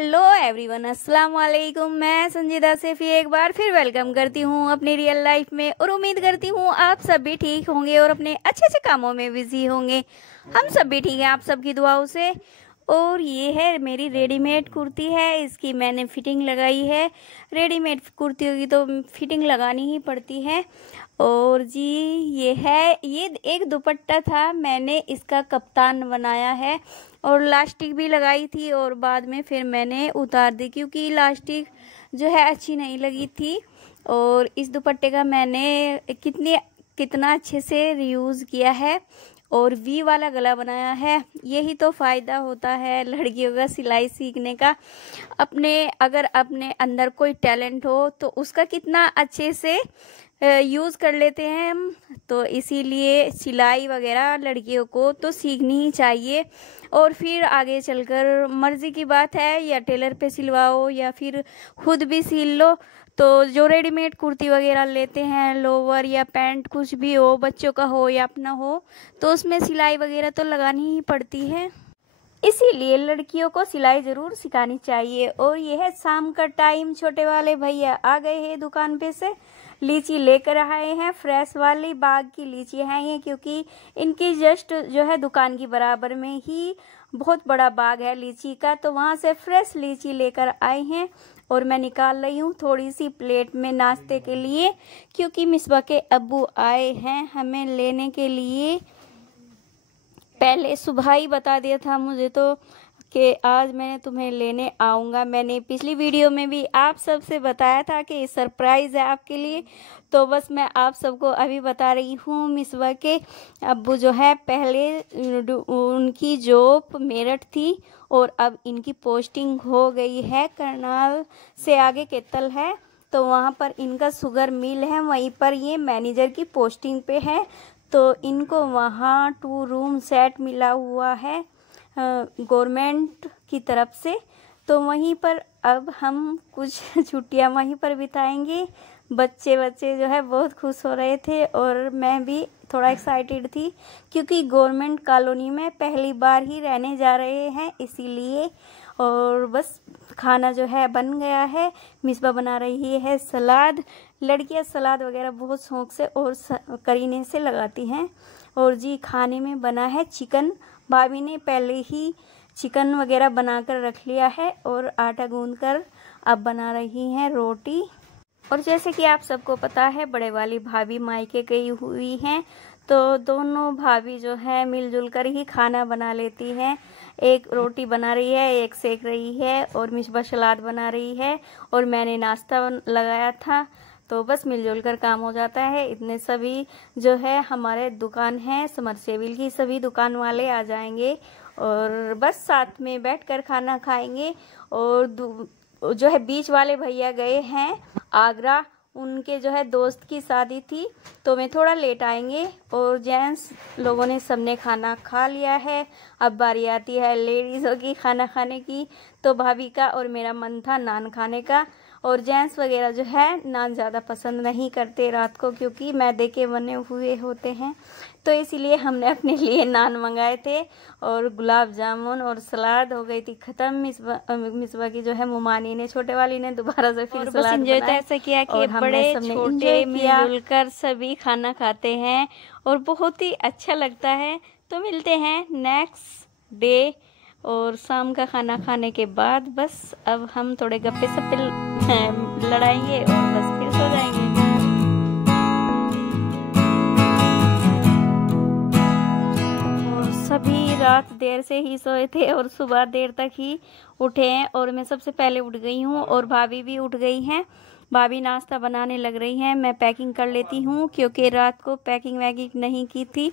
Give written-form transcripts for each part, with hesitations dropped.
Hello everyone, अस्सलाम वालेकुम। मैं संजीदा सेफी एक बार फिर वेलकम करती हूँ अपनी रियल लाइफ में और उम्मीद करती हूँ आप सब भी ठीक होंगे और अपने अच्छे अच्छे कामों में बिजी होंगे। हम सब भी ठीक हैं आप सबकी दुआओं से। और ये है मेरी रेडीमेड कुर्ती है, इसकी मैंने फिटिंग लगाई है। रेडीमेड कुर्ती होगी तो फिटिंग लगानी ही पड़ती है। और जी ये एक दुपट्टा था, मैंने इसका कप्तान बनाया है और लास्टिक भी लगाई थी और बाद में फिर मैंने उतार दी क्योंकि लास्टिक जो है अच्छी नहीं लगी थी। और इस दुपट्टे का मैंने कितना अच्छे से रीयूज़ किया है और वी वाला गला बनाया है। यही तो फ़ायदा होता है लड़कियों का सिलाई सीखने का। अगर अपने अंदर कोई टैलेंट हो तो उसका कितना अच्छे से यूज़ कर लेते हैं हम। तो इसीलिए सिलाई वगैरह लड़कियों को तो सीखनी ही चाहिए। और फिर आगे चलकर मर्ज़ी की बात है, या टेलर पे सिलवाओ या फिर खुद भी सिल लो। तो जो रेडीमेड कुर्ती वगैरह लेते हैं, लोवर या पैंट कुछ भी हो, बच्चों का हो या अपना हो, तो उसमें सिलाई वगैरह तो लगानी ही पड़ती है। इसीलिए लड़कियों को सिलाई ज़रूर सिखानी चाहिए। और ये है शाम का टाइम, छोटे वाले भैया आ गए हैं दुकान पे से, लीची लेकर आए हैं। फ्रेश वाली बाग की लीची है ये, क्योंकि इनकी जस्ट जो है दुकान की बराबर में ही बहुत बड़ा बाग है लीची का, तो वहाँ से फ्रेश लीची लेकर आए हैं। और मैं निकाल रही हूँ थोड़ी सी प्लेट में नाश्ते के लिए, क्योंकि मिसबा के अब्बू आए हैं हमें लेने के लिए। पहले सुबह ही बता दिया था मुझे तो कि आज मैं तुम्हें लेने आऊँगा। मैंने पिछली वीडियो में भी आप सबसे बताया था कि सरप्राइज़ है आपके लिए, तो बस मैं आप सबको अभी बता रही हूँ। मिसबा के अब्बू जो है पहले उनकी जॉब मेरठ थी और अब इनकी पोस्टिंग हो गई है करनाल से आगे केतल है, तो वहाँ पर इनका शुगर मिल है, वहीं पर ये मैनेजर की पोस्टिंग पे है। तो इनको वहाँ 2 रूम सेट मिला हुआ है गवर्नमेंट की तरफ से, तो वहीं पर अब हम कुछ छुट्टियां वहीं पर बिताएंगे। बच्चे जो है बहुत खुश हो रहे थे और मैं भी थोड़ा एक्साइटेड थी, क्योंकि गवर्नमेंट कॉलोनी में पहली बार ही रहने जा रहे हैं इसीलिए। और बस खाना जो है बन गया है, मिसबा बना रही है सलाद। लड़कियां सलाद वगैरह बहुत शौक से और करीने से लगाती हैं। और जी खाने में बना है चिकन। भाभी ने पहले ही चिकन वगैरह बनाकर रख लिया है और आटा गूंदकर अब बना रही हैं रोटी। और जैसे कि आप सबको पता है, बड़े वाली भाभी मायके गई हुई हैं, तो दोनों भाभी जो है मिलजुल कर ही खाना बना लेती हैं। एक रोटी बना रही है, एक सेक रही है और मिसबा सलाद बना रही है और मैंने नाश्ता लगाया था। तो बस मिलजुल कर काम हो जाता है। इतने सभी जो है हमारे दुकान है समरसेबिल की, सभी दुकान वाले आ जाएंगे और बस साथ में बैठकर खाना खाएंगे। और जो है बीच वाले भैया गए हैं आगरा, उनके जो है दोस्त की शादी थी, तो मैं थोड़ा लेट आएंगे। और जेंट्स लोगों ने सबने खाना खा लिया है, अब बारी आती है लेडीज़ों की खाना खाने की। तो भाभी का और मेरा मन था नान खाने का, और जेंट्स वगैरह जो है नान ज़्यादा पसंद नहीं करते रात को, क्योंकि मैदे के बने हुए होते हैं, तो इसीलिए हमने अपने लिए नान मंगाए थे। और गुलाब जामुन और सलाद हो गई थी ख़त्म। मिसबा की जो है मुमानी ने, छोटे वाली ने दोबारा से फिर सलाद एंजॉय तो ऐसा किया कि बड़े छोटे मिलजुल कर सभी खाना खाते हैं और बहुत ही अच्छा लगता है। तो मिलते हैं नेक्स्ट डे और शाम का खाना खाने के बाद बस अब हम थोड़े गप्पे सप्पे लड़ाएंगे और बस फिर सो जाएंगे। और सभी रात देर से ही सोए थे और सुबह देर तक ही उठे हैं और मैं सबसे पहले उठ गई हूँ और भाभी भी उठ गई हैं। भाभी नाश्ता बनाने लग रही हैं, मैं पैकिंग कर लेती हूँ क्योंकि रात को पैकिंग वैकिंग नहीं की थी।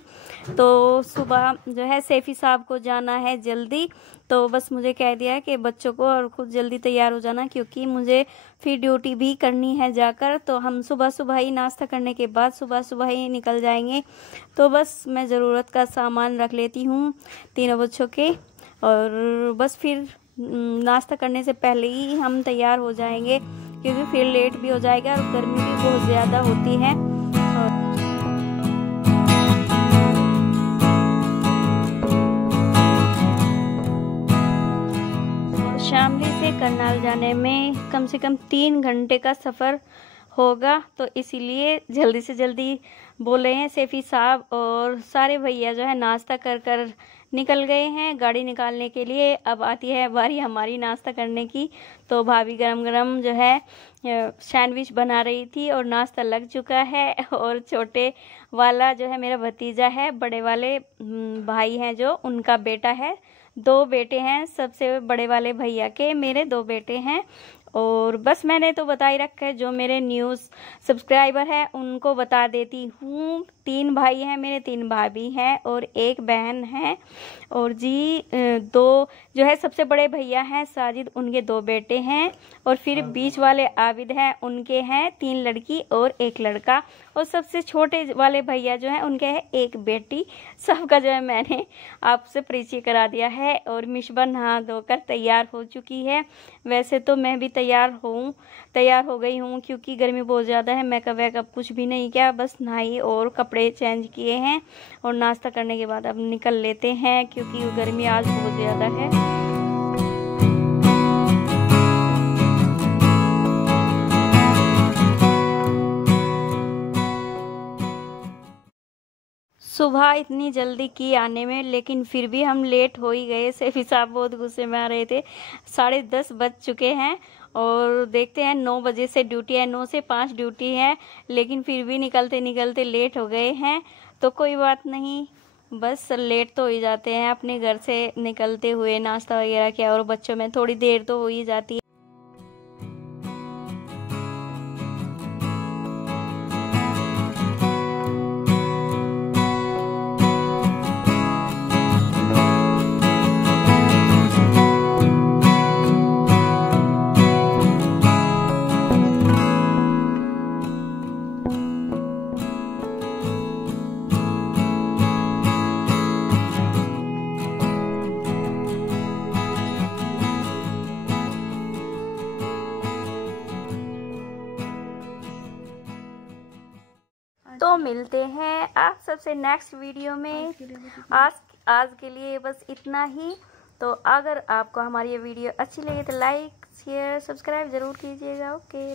तो सुबह जो है सैफी साहब को जाना है जल्दी, तो बस मुझे कह दिया कि बच्चों को और खुद जल्दी तैयार हो जाना, क्योंकि मुझे फिर ड्यूटी भी करनी है जाकर। तो हम सुबह ही नाश्ता करने के बाद सुबह ही निकल जाएंगे। तो बस मैं ज़रूरत का सामान रख लेती हूँ तीनों बच्चों के, और बस फिर नाश्ता करने से पहले ही हम तैयार हो जाएंगे, क्योंकि फिर लेट भी हो जाएगा और गर्मी भी बहुत ज़्यादा होती है। शामली से करनाल जाने में कम से कम 3 घंटे का सफ़र होगा, तो इसीलिए जल्दी से जल्दी बोले हैं सैफी साहब। और सारे भैया जो है नाश्ता कर कर निकल गए हैं गाड़ी निकालने के लिए। अब आती है बारी हमारी नाश्ता करने की। तो भाभी गरम गरम जो है सैंडविच बना रही थी और नाश्ता लग चुका है। और छोटे वाला जो है मेरा भतीजा है, बड़े वाले भाई हैं जो उनका बेटा है। 2 बेटे हैं सबसे बड़े वाले भैया के, मेरे 2 बेटे हैं। और बस मैंने तो बता ही रखा है, जो मेरे न्यूज़ सब्सक्राइबर है उनको बता देती हूँ। 3 भाई हैं मेरे, 3 भाभी हैं और 1 बहन है। और जी 2 जो है सबसे बड़े भैया हैं साजिद, उनके 2 बेटे हैं। और फिर बीच वाले आबिद हैं, उनके हैं 3 लड़की और 1 लड़का। और सबसे छोटे वाले भैया जो हैं उनके है 1 बेटी। सबका जो है मैंने आपसे परिचय करा दिया है। और मिशबा नहा धोकर तैयार हो चुकी है। वैसे तो मैं भी तैयार हो गई हूँ, क्योंकि गर्मी बहुत ज़्यादा है। मेकअप वेकअप कुछ भी नहीं किया, बस नहाई और कपड़े चेंज किए हैं। और नाश्ता करने के बाद अब निकल लेते हैं, क्योंकि गर्मी आज बहुत ज़्यादा है। सुबह इतनी जल्दी की आने में, लेकिन फिर भी हम लेट हो ही गए। सैफी साहब बहुत गुस्से में आ रहे थे। 10:30 बज चुके हैं और देखते हैं 9 बजे से ड्यूटी है, 9 से 5 ड्यूटी है, लेकिन फिर भी निकलते निकलते लेट हो गए हैं। तो कोई बात नहीं, बस लेट तो हो ही जाते हैं अपने घर से निकलते हुए। नाश्ता वगैरह किया और बच्चों में थोड़ी देर तो हो ही जाती है। तो मिलते हैं आप सबसे नेक्स्ट वीडियो में। आज के लिए बस इतना ही। तो अगर आपको हमारी ये वीडियो अच्छी लगे तो लाइक शेयर सब्सक्राइब ज़रूर कीजिएगा। ओके।